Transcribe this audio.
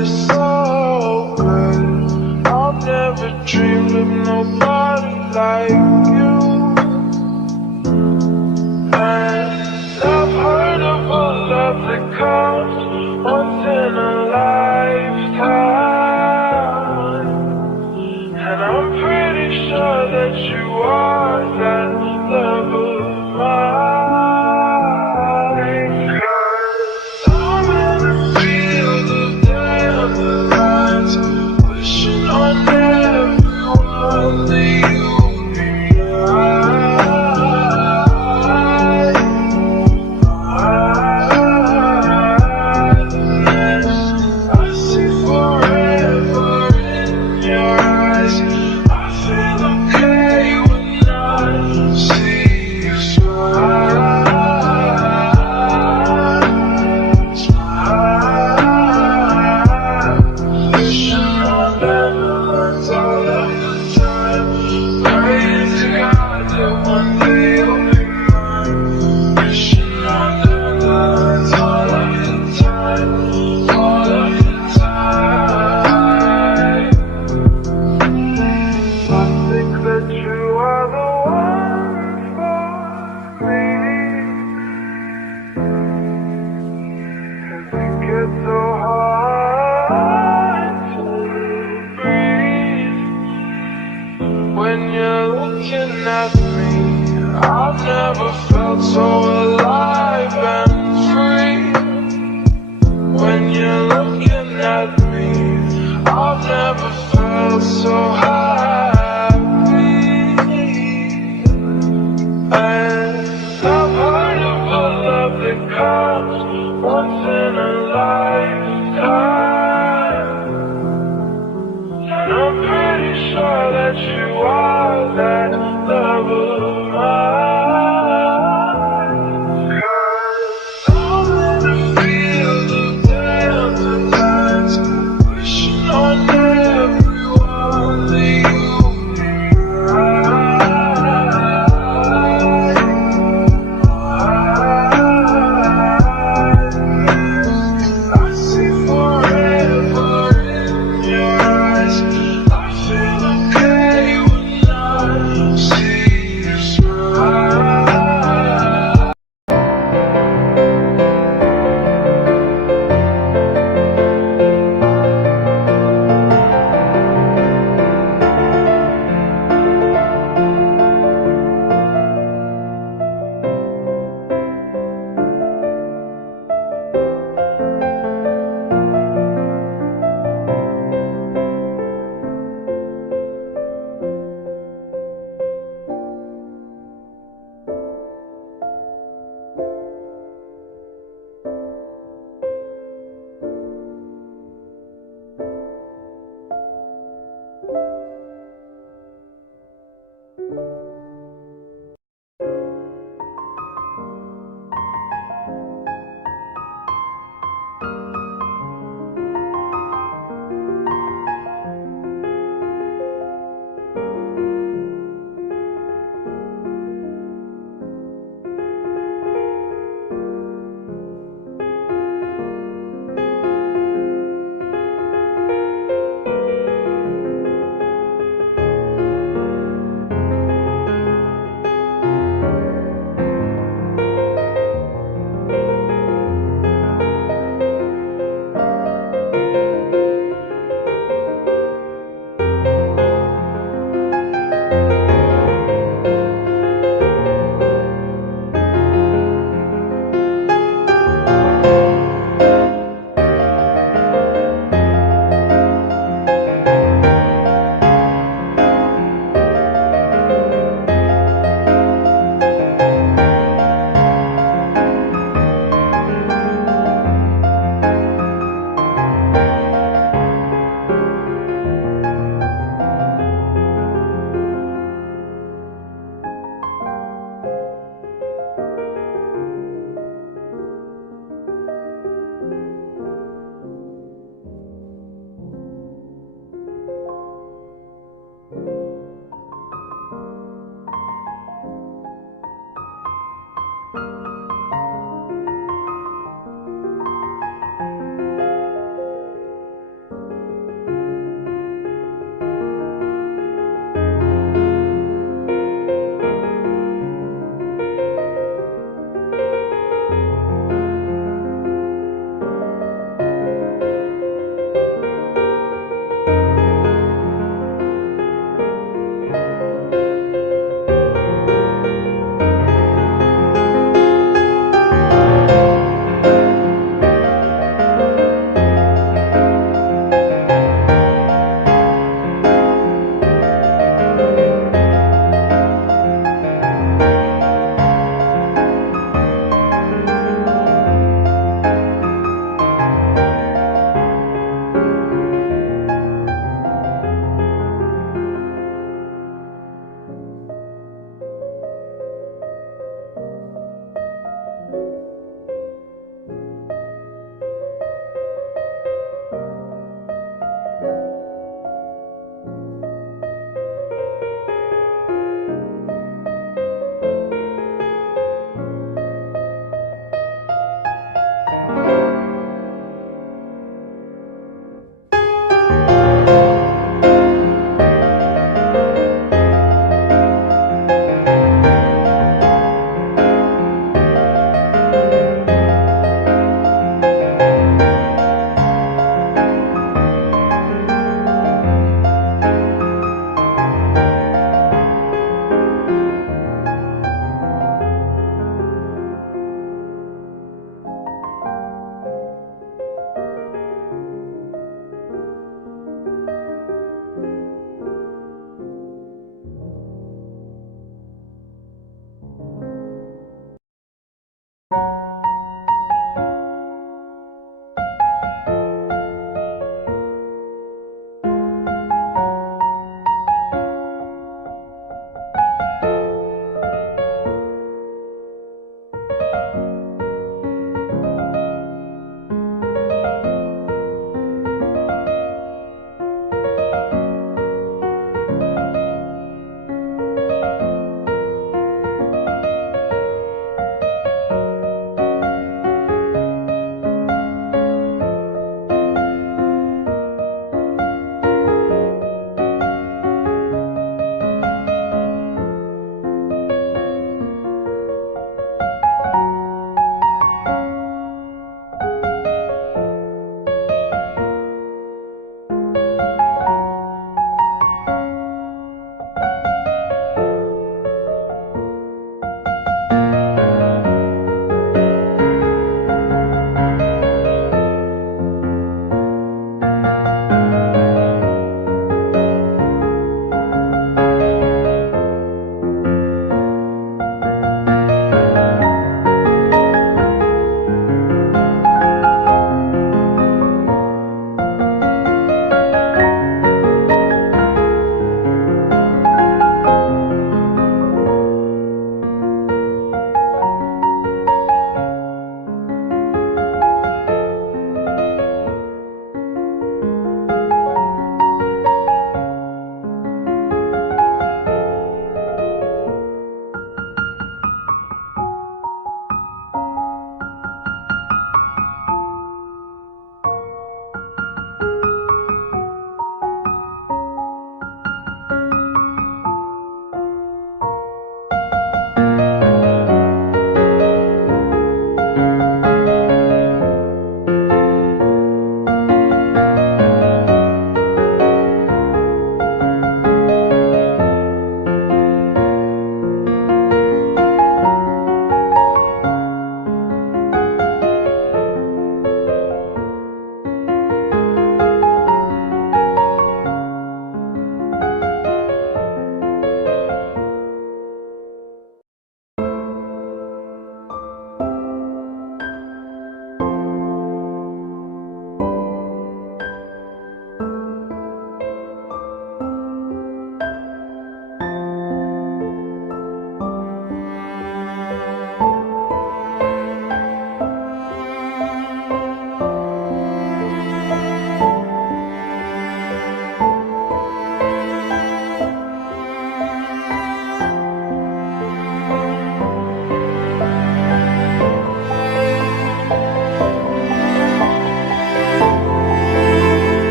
is so good. I've never dreamed of nobody like you. And I've heard of a love that comes once in a lifetime, and I'm pretty sure that you are that love of mine. 'Cause I'm in a field of dandelions, wishing on everyone that you'd be mine. I see forever in your eyes. I feel okay when I see you smile. Wishing on dandelions all of the time, praying to God that one day you'll be mine. Wishing on dandelions all of the time, all of the time. I think that you are the one for me. 'Cause it gets so hard to breathe when you're looking at me. I've never felt so alive and free. When you're looking at me, I've never felt so high.